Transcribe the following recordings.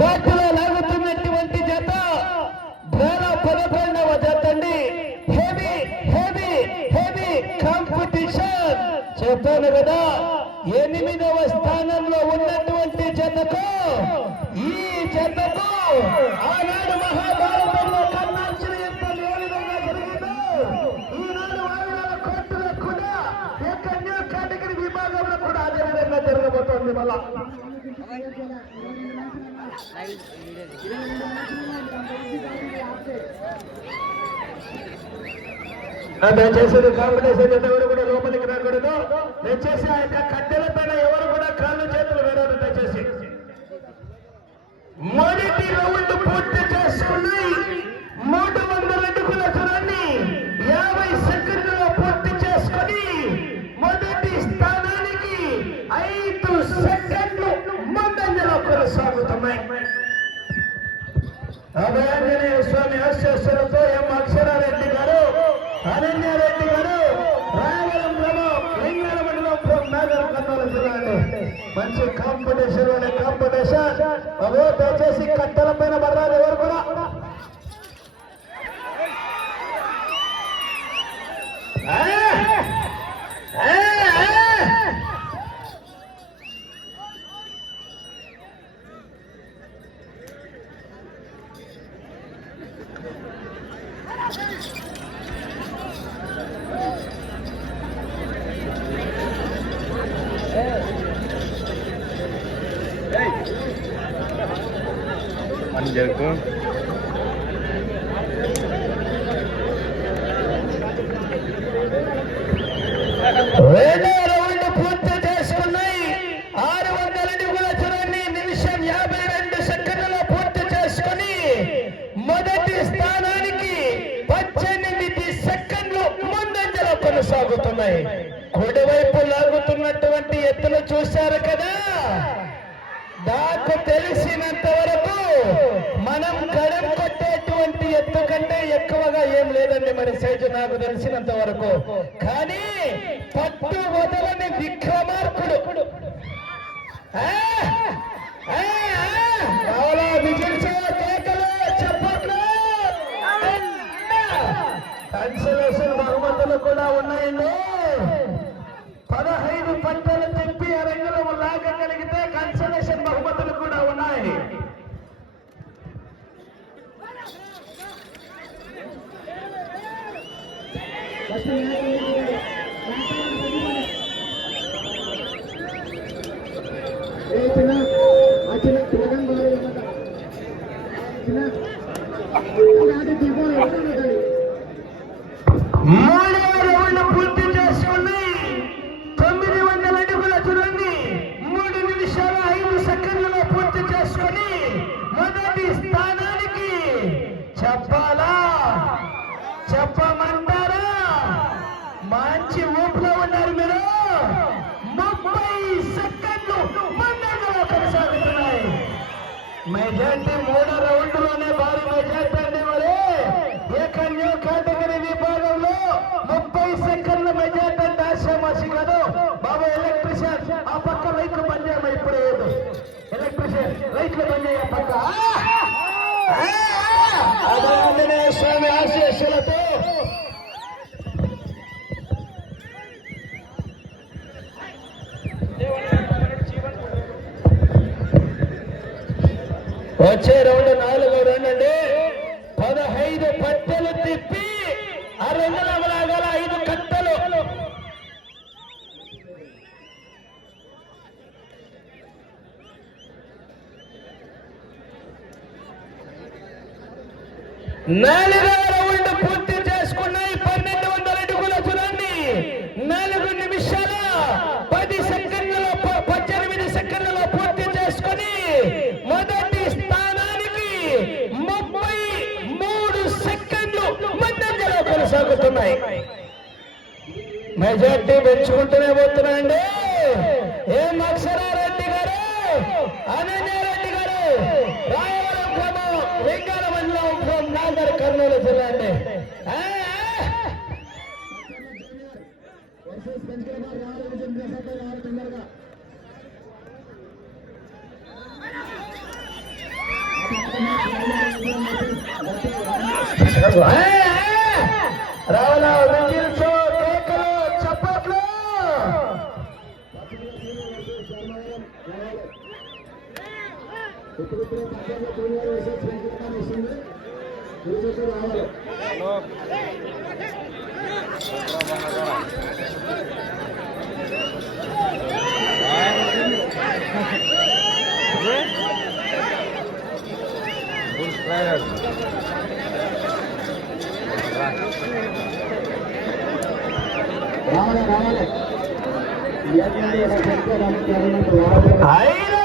కాటులో లాగుతున్నటువంటి జత. వేల పదకొండవ జత అండి హెవీ హెవీ హెవీ కాంపిటీషన్ చెప్పాను కదా ఎనిమిదవ స్థానంలో ఉన్నటువంటి జతకు ఈ జతకు ఆనాడు మహాభారతంలో కర్ణార్జున యుద్ధం ఏ విధంగా జరిగిందో ఈనాడు వాయువుల కోర్టులో కూడా ఈ న్యూ కేటగిరీ విభాగంలో కూడా అదే విధంగా జరగబోతోంది మళ్ళా. దయచేసి కాంపిటీషన్ ఎవరు కూడా లోపలికి రాకూడదు. దయచేసి ఆ యొక్క కట్టెల పైన ఎవరు కూడా కాళ్ళు చేతులు వేరారు దయచేసి. మొదటి రౌండ్ కొనసాగుతున్నాయి అభయాంజనేయ స్వామి ఆశీస్సులతో ఎం అక్షరారెడ్డి గారు అనన్యారెడ్డి గారు రాయవరం గ్రామం లింగాల మండలం నాగర్ కర్నూలు జిల్లా అండి. మంచి కాంపిటీషన్ అనే కాంపిటీషన్ అవో దయచేసి కట్టెల పైన బర్రాలు ఎవరు కూడా. ఆ! అని జరుపు రెండో రౌండ్ పూర్తి చేసుకున్నాయి ఆరు వందల అడుగుల దూరాన్ని నిమిషం యాభై రెండు సెకండ్లలో పూర్తి చేసుకుని మొదటి స్థానానికి పద్దెనిమిది సెకండ్లు ముందంజలో కొనసాగుతున్నాయి కుడివైపు లాగుతున్నటువంటి చూశారు కదా? నాకు తెలిసినంత వరకు మనం కడం కొట్టేటువంటి ఎత్తు కంటే ఎక్కువగా ఏం లేదండి మరి సైజు నాకు తెలిసినంత వరకు. కానీ పట్టు వదలని విక్రమార్కుడు. కావాలా కేకలు, కన్సలేషన్ బహుమతులు కూడా ఉన్నాయండి. పదహైదు పంటలు Obrigada. ఎలక్ట్రిషియన్ లైట్లు పక్క. ఆంజనేయ స్వామి ఆశీస్సులతో. వచ్చే రౌండ్ నాలుగో రౌండ్ అండి. పదహైదు పట్టెలు తిప్పి ఆ రెండు లాగల ఐదు కట్టెలు నాలుగో రౌండ్ పూర్తి చేసుకున్నాయి పన్నెండు వందల అడుగుల చూడండి నాలుగు నిమిషాల పది సెకండ్లలో పద్దెనిమిది సెకండ్లలో పూర్తి చేసుకుని మొదటి స్థానానికి ముప్పై మూడు సెకండ్లు ముందంజలో కొనసాగుతున్నాయి. మెజార్టీ పెంచుకుంటూనే పోతున్నాయండి ఏం అక్షరారెడ్డి గారు? అనన్యారెడ్డి గారు? లింగాల మండలం ఫ్రమ్ నాగర్ కర్నూలు జిల్లా అండి Hey! ఇప్పుడిప్పుడే మధ్యాహ్నం పూజలు వేసే సంకీర్తన వస్తుంది గురుజుకు రావాలి రావాలి రావాలి ఐదు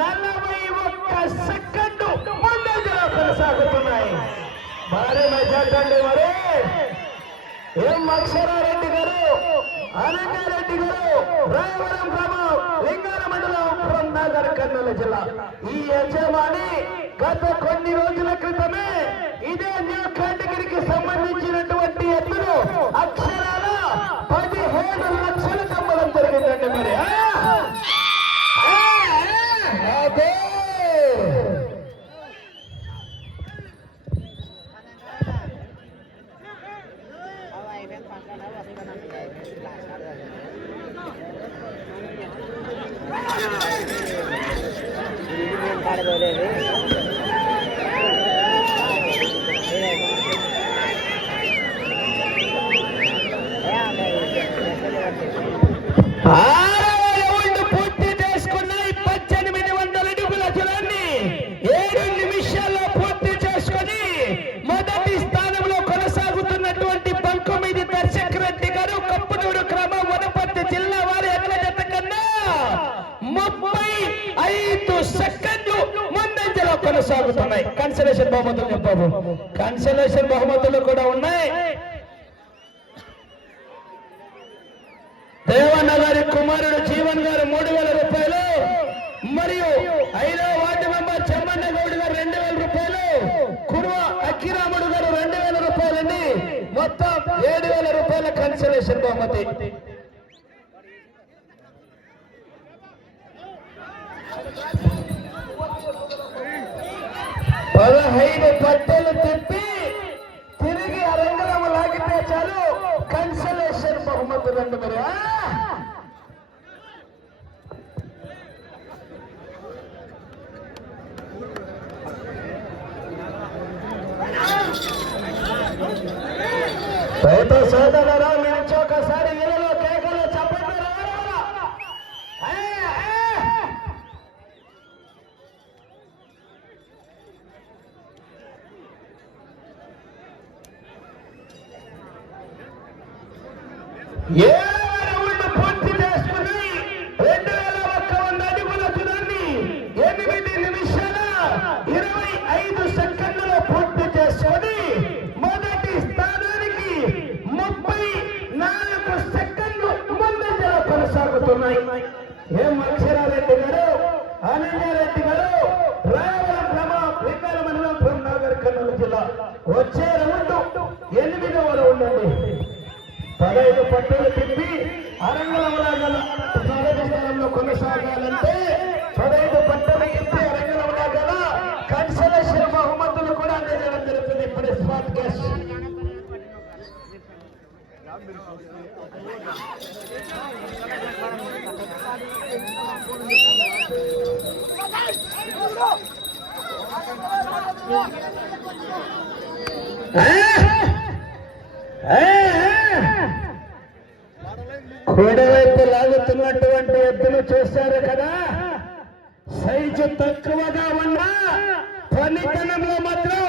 నలభై ఒక్క సెకండ్ ముందంజలో కొనసాగుతున్నాయి. భారీ మెజార్టీ మరి. ఎం అక్షరారెడ్డి గారు అనంగారెడ్డి గారు రాయవరం గ్రామం లింగాల మండలం నగర్ కర్నూలు జిల్లా. ఈ యజమాని గత కొన్ని రోజుల క్రితమే ఇదే న్యూ కేటగిరీకి సంబంధించినటువంటి ఎత్తులు అక్షరాల పదిహేడు లక్షలు తమ్మడం జరిగిందండి మరి ఆ? ఆ, ఆ, అదే ఆరవ కన్సలేషన్ బహుమతులు చెప్పాము కన్సలేషన్ బహుమతులు కూడా ఉన్నాయి. దేవన్న గారి కుమారుడు జీవన్ గారు మూడు వేల రూపాయలు. మరియు ఐదవ వార్డు మెంబర్ చెమ్మన్న గౌడ్ గారు రెండు వేల రూపాయలు. కురువ అక్కిరాముడు గారు రెండు వేల రూపాయలండి. మొత్తం ఏడు వేల రూపాయల కన్సలేషన్ బహుమతి. ఐదు కట్టెలు తిప్పి తిరిగి అరంగరం లాగితే చాలు కన్సలేషన్ బహుమతి రెండు మరి. రైతు సోదరరా ఏ పూర్తి చేసుకుని రెండు వేల ఒక్క వంద అడుగుల దూరాన్ని ఎనిమిది నిమిషాల ఇరవై ఐదు సెకండ్లలో పూర్తి చేసుకొని మొదటి స్థానానికి ముప్పై నాలుగు సెకండ్లు ముందంజలో కొనసాగుతున్నాయి. ఏం అక్షరారెడ్డి గారు? ఆనందారెడ్డి గారు? రాయవరం గ్రామం లింగాల మండలం భూమనగర్ కర్నూలు జిల్లా వచ్చే రౌండ్ పదహైదు పట్టులు తిప్పి అరంగుల వలాగల స్థానంలో కొనసాగాలంటే పదహైదు పట్టులు తిప్పి అరంగలవలాగల కన్సలేషన్ బహుమతులు కూడా అందజేయడం జరుగుతుంది. ఇప్పుడు స్మార్ట్ గెస్ట్ కుడివైపు లాగుతున్నటువంటి ఎద్దులు చేశారు కదా? సైజు తక్కువగా ఉన్నా పనితనంలో మాత్రం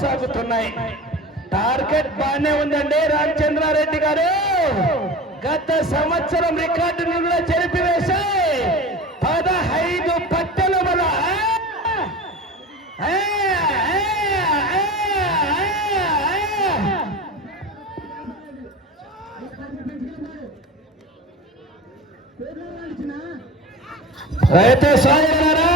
కొనసాగుతున్నాయి టార్గెట్ బానే ఉందండి రామచంద్రారెడ్డి గారు గత సంవత్సరం రికార్డును కూడా చెరిపివేసి పదహైదు పట్టెల వల రైతే సాయి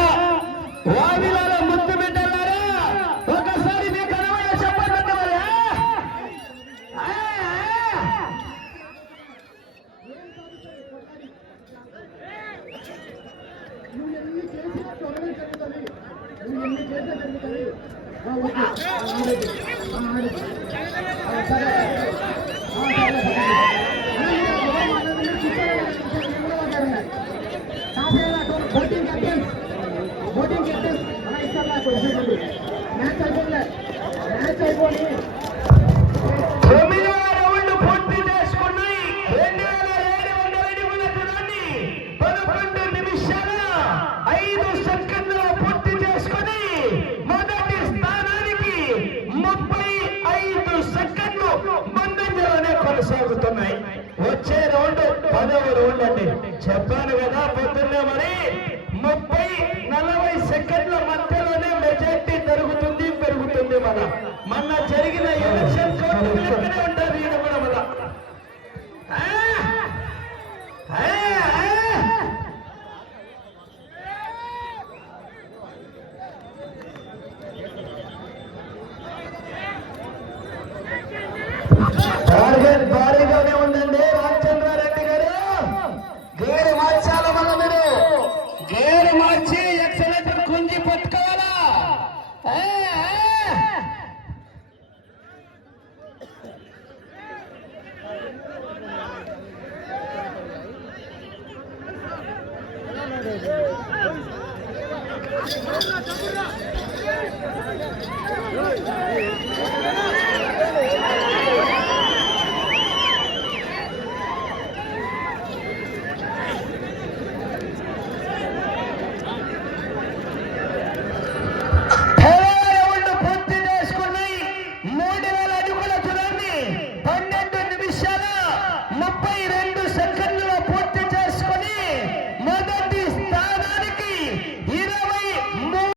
ఇవన్నీ చేసే జరుగుతుంది బోటింగ్ కెప్టెన్స్ బోటింగ్ కెప్టెన్స్ మన ఇష్టం నాకు మ్యాచ్ అయిపోయింది మ్యాచ్ అయిపోయింది చెప్పాను కదా పొద్దున్నే మరి. ముప్పై నలభై సెకండ్ల మధ్యలోనే మెజార్టీ జరుగుతుంది పెరుగుతుంది మన. మన జరిగిన ఎలక్షన్ కోర్టు ఉంటారు